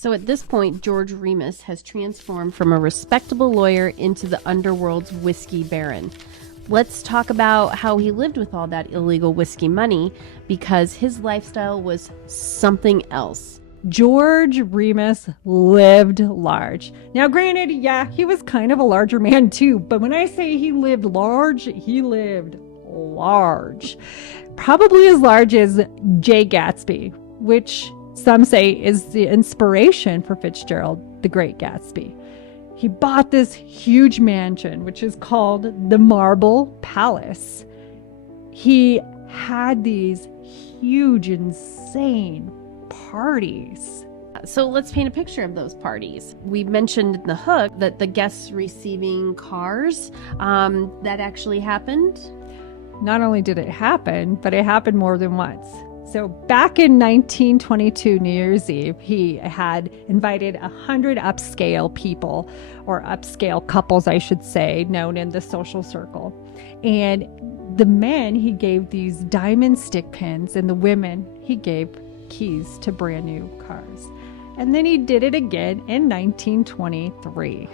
So at this point, George Remus has transformed from a respectable lawyer into the underworld's whiskey baron. Let's talk about how he lived with all that illegal whiskey money, because his lifestyle was something else. George Remus lived large. Now, granted, yeah, he was kind of a larger man too, but when I say he lived large, he lived large. Probably as large as Jay Gatsby, which some say is the inspiration for Fitzgerald, the Great Gatsby. He bought this huge mansion, which is called the Marble Palace. He had these huge, insane parties. So let's paint a picture of those parties. We mentioned in the hook that the guests receiving cars, that actually happened. Not only did it happen, but it happened more than once. So back in 1922, New Year's Eve, he had invited 100 upscale people, or upscale couples, I should say, known in the social circle. And the men, he gave these diamond stick pins, and the women, he gave keys to brand new cars. And then he did it again in 1923.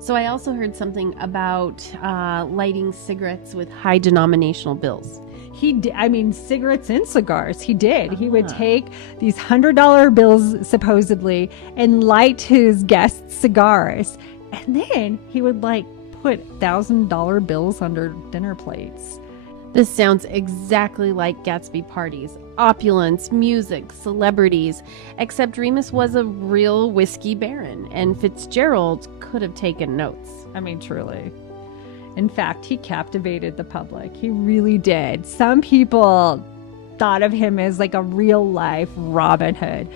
So I also heard something about lighting cigarettes with high denominational bills. He did, cigarettes and cigars. He did. He would take these $100 bills, supposedly, and light his guests' cigars. And then he would put $1,000 bills under dinner plates. This sounds exactly like Gatsby parties. Opulence, music, celebrities. Except Remus was a real whiskey baron, and Fitzgerald could have taken notes. Truly. In fact, he captivated the public. He really did. Some people thought of him as like a real-life Robin Hood.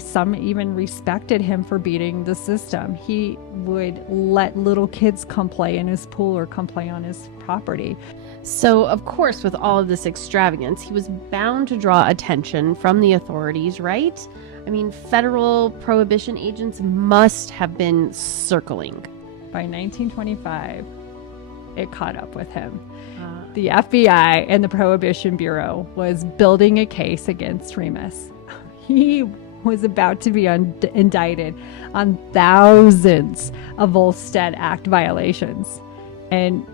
Some even respected him for beating the system. He would let little kids come play in his pool or come play on his property. So, of course, with all of this extravagance, he was bound to draw attention from the authorities, right? Federal prohibition agents must have been circling. By 1925, it caught up with him. The FBI and the Prohibition Bureau was building a case against Remus. He was about to be indicted on thousands of Volstead Act violations, and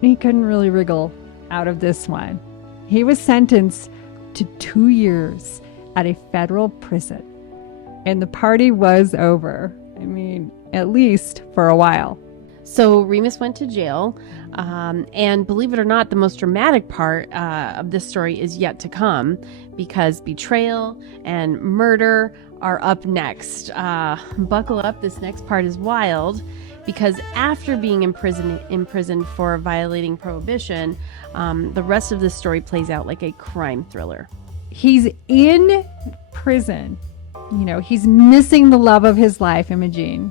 he couldn't really wriggle out of this one. He was sentenced to 2 years at a federal prison, and the party was over. At least for a while. So Remus went to jail, and believe it or not, the most dramatic part of this story is yet to come, because betrayal and murder are up next. Buckle up, this next part is wild, because after being imprisoned for violating prohibition, the rest of the story plays out like a crime thriller. He's in prison. He's missing the love of his life, Imogene.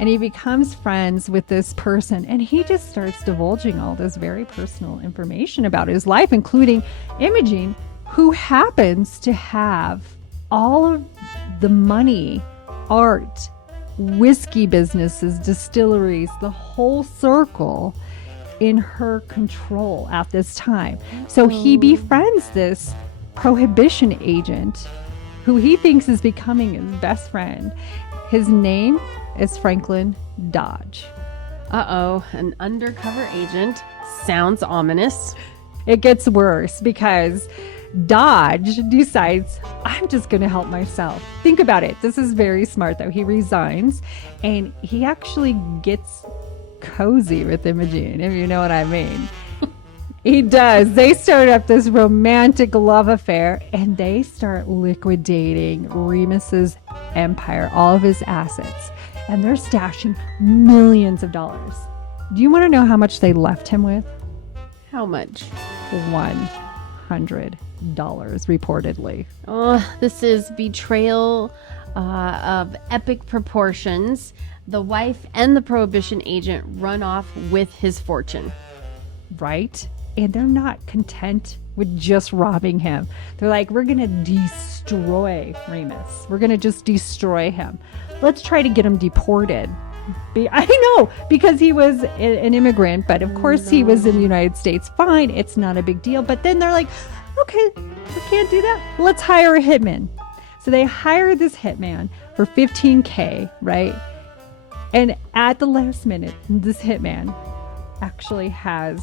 And he becomes friends with this person, and he just starts divulging all this very personal information about his life, including Imogene, who happens to have all of the money, art, whiskey businesses, distilleries, the whole circle in her control at this time. So he befriends this prohibition agent who he thinks is becoming his best friend. His name is Franklin Dodge. Uh-oh, an undercover agent. Sounds ominous. It gets worse, because Dodge decides, I'm just going to help myself. Think about it. This is very smart, though. He resigns, and he actually gets cozy with Imogene, if you know what I mean. He does. They start up this romantic love affair, and they start liquidating Remus's empire, all of his assets, and they're stashing millions of dollars. Do you want to know how much they left him with? How much? $100, reportedly. Oh, this is betrayal of epic proportions. The wife and the prohibition agent run off with his fortune. Right? And they're not content with just robbing him. They're like, we're going to destroy Remus. We're going to just destroy him. Let's try to get him deported. I know, because he was an immigrant, but of course he was in the United States. Fine, it's not a big deal. But then they're like, okay, we can't do that. Let's hire a hitman. So they hired this hitman for $15K, right? And at the last minute, this hitman actually has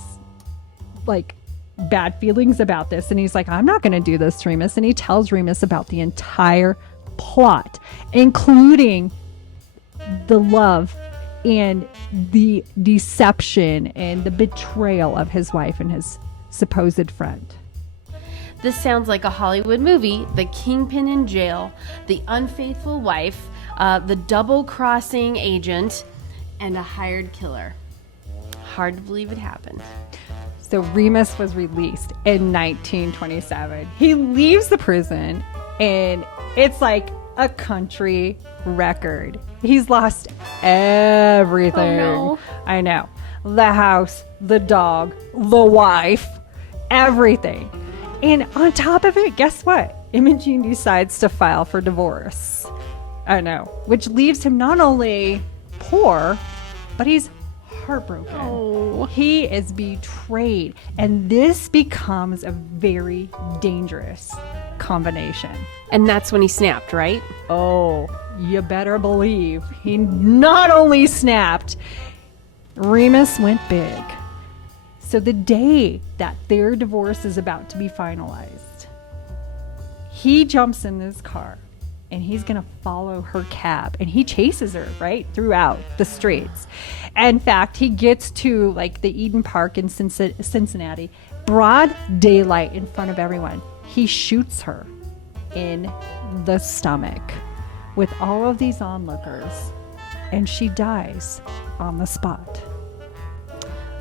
like bad feelings about this. And he's like, I'm not going to do this to Remus. And he tells Remus about the entire plot, including the love and the deception and the betrayal of his wife and his supposed friend. This sounds like a Hollywood movie. The kingpin in jail, the unfaithful wife, the double-crossing agent, and a hired killer. Hard to believe it happened. So Remus was released in 1927. He leaves the prison, and it's like a country record. He's lost everything. Oh, no. I know. The house, the dog, the wife, everything. And on top of it, guess what? Imogen decides to file for divorce. I know. Which leaves him not only poor, but he's heartbroken. Oh. He is betrayed. And this becomes a very dangerous combination. And that's when he snapped, right? Oh, you better believe he not only snapped, Remus went big. So the day that their divorce is about to be finalized, he jumps in this car and he's going to follow her cab, and he chases her right throughout the streets. In fact, he gets to like the Eden Park in Cincinnati, broad daylight in front of everyone. He shoots her in the stomach with all of these onlookers, and she dies on the spot.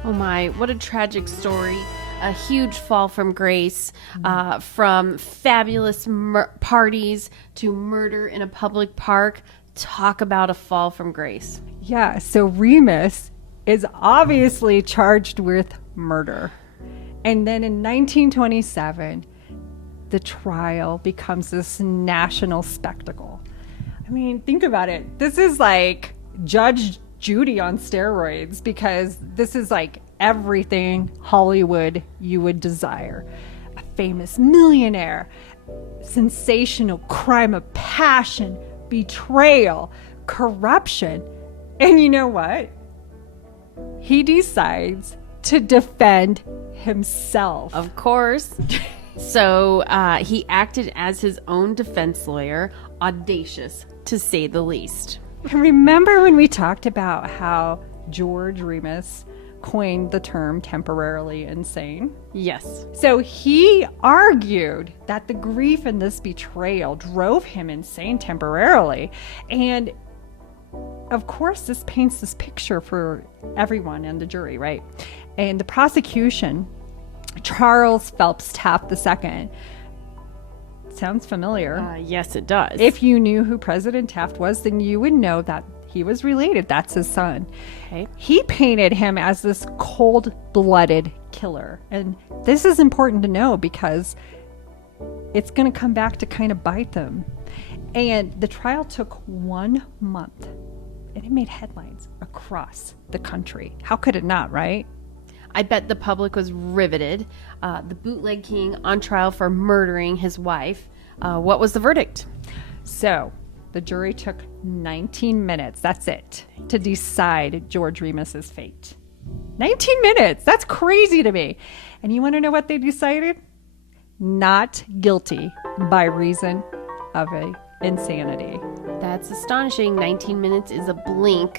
Oh my, what a tragic story. A huge fall from grace, from fabulous parties to murder in a public park. Talk about a fall from grace. Yeah, so Remus is obviously charged with murder. And then in 1927, the trial becomes this national spectacle. I mean, think about it. This is like Judge Judy on steroids, because this is like everything Hollywood you would desire. A famous millionaire, sensational crime of passion, betrayal, corruption. And you know what? He decides to defend himself. Of course. So he acted as his own defense lawyer, audacious to say the least. Remember when we talked about how George Remus coined the term temporarily insane? Yes. So he argued that the grief in this betrayal drove him insane temporarily. And of course, this paints this picture for everyone in the jury, right? And the prosecution, Charles Phelps Taft II. Sounds familiar. Yes, it does. If you knew who President Taft was, then you would know that he was related. That's his son. Okay. He painted him as this cold-blooded killer. And this is important to know because it's going to come back to kind of bite them. And the trial took 1 month, and it made headlines across the country. How could it not, right? I bet the public was riveted. The bootleg king on trial for murdering his wife. What was the verdict? So the jury took 19 minutes, that's it, to decide George Remus's fate. 19 minutes! That's crazy to me. And you want to know what they decided? Not guilty by reason of insanity. That's astonishing. 19 minutes is a blink.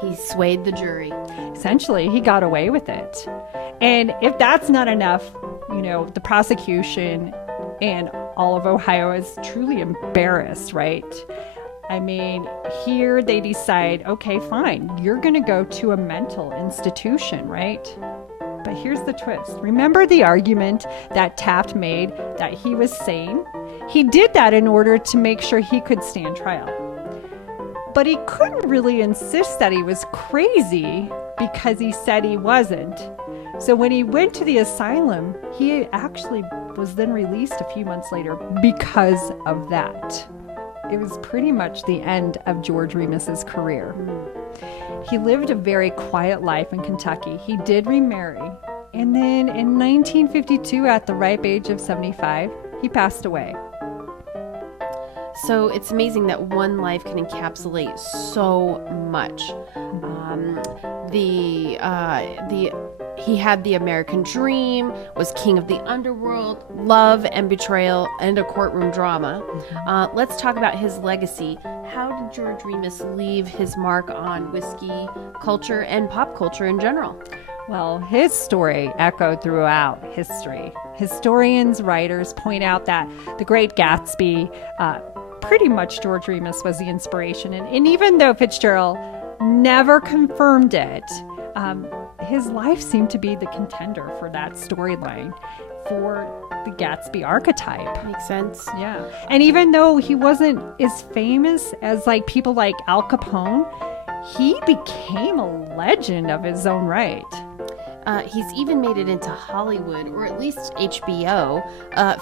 He swayed the jury. Essentially, he got away with it. And if that's not enough, you know, the prosecution and all of Ohio is truly embarrassed, right? I mean, here they decide, okay, fine, you're going to go to a mental institution, right? But here's the twist. Remember the argument that Taft made that he was sane? He did that in order to make sure he could stand trial. But he couldn't really insist that he was crazy because he said he wasn't. So when he went to the asylum, he actually was then released a few months later because of that. It was pretty much the end of George Remus's career. He lived a very quiet life in Kentucky. He did remarry. And then in 1952, at the ripe age of 75, he passed away. So it's amazing that one life can encapsulate so much. He had the American dream, was king of the underworld, love and betrayal, and a courtroom drama. Let's talk about his legacy. How did George Remus leave his mark on whiskey culture and pop culture in general? Well, his story echoed throughout history. Historians, writers point out that The Great Gatsby, pretty much George Remus was the inspiration. And even though Fitzgerald never confirmed it, his life seemed to be the contender for that storyline, for the Gatsby archetype. Makes sense. Yeah. And even though he wasn't as famous as like people like Al Capone, he became a legend of his own right. He's even made it into Hollywood, or at least HBO.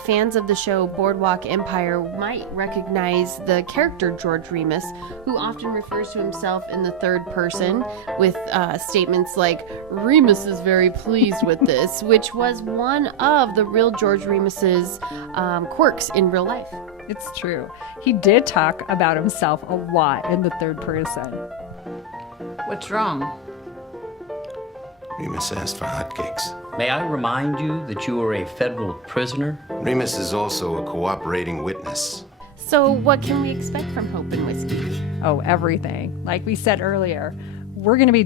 Fans of the show Boardwalk Empire might recognize the character George Remus, who often refers to himself in the third person with statements like, "Remus is very pleased with this," which was one of the real George Remus's quirks in real life. It's true. He did talk about himself a lot in the third person. What's wrong? Remus asked for hotcakes. May I remind you that you are a federal prisoner? Remus is also a cooperating witness. So what can we expect from Hope and Whiskey? Oh, everything. Like we said earlier, we're going to be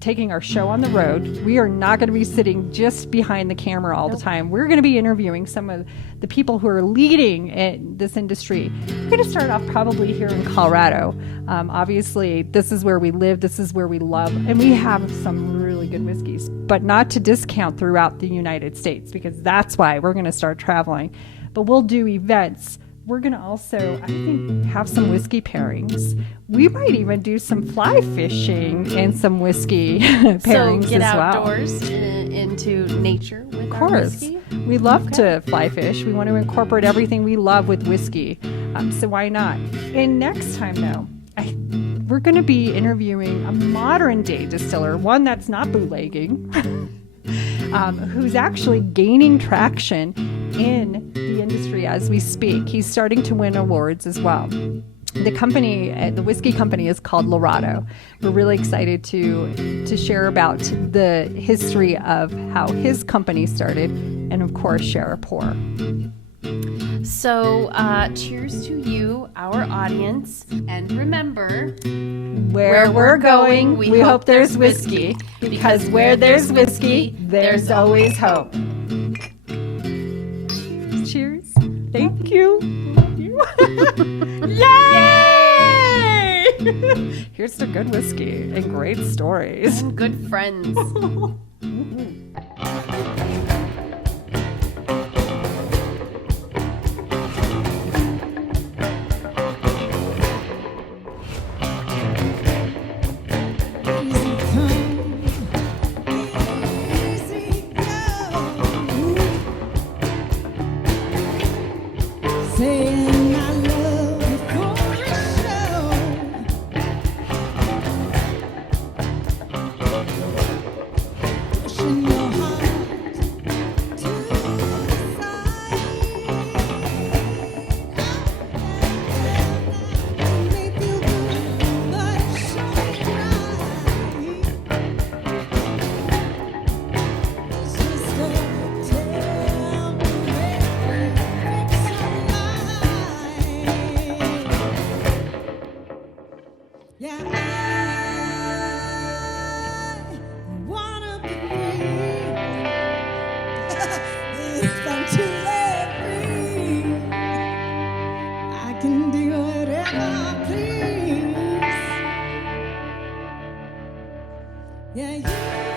taking our show on the road. We are not going to be sitting just behind the camera all the time. We're going to be interviewing some of the people who are leading in this industry. We're going to start off probably here in Colorado. Obviously, this is where we live. This is where we love. And we have some really good whiskeys, but not to discount throughout the United States, because that's why we're going to start traveling. But we'll do events. We're going to also, I think, have some whiskey pairings. We might even do some fly fishing and some whiskey pairings so get as well. outdoors into nature with Of our course. whiskey? We love to fly fish. We want to incorporate everything we love with whiskey. So why not? And next time, though, we're going to be interviewing a modern day distiller, one that's not bootlegging, who's actually gaining traction in the industry as we speak. He's starting to win awards as well. The company, the whiskey company, is called Lorado. We're really excited to share about the history of how his company started, and of course share a pour. So cheers to you, our audience, and remember, Where we're going, we hope there's whiskey, because where there's whiskey, there's always hope. Cheers. Thank you. Love you. Yay! Here's to good whiskey and great stories. and good friends. Saying I love you for the show. Pushing your heart to the side. It may feel good, but it sure cry. It's just a temporary fix of yeah, I wanna be free. If I'm too late free, I can do whatever I please. Yeah, you.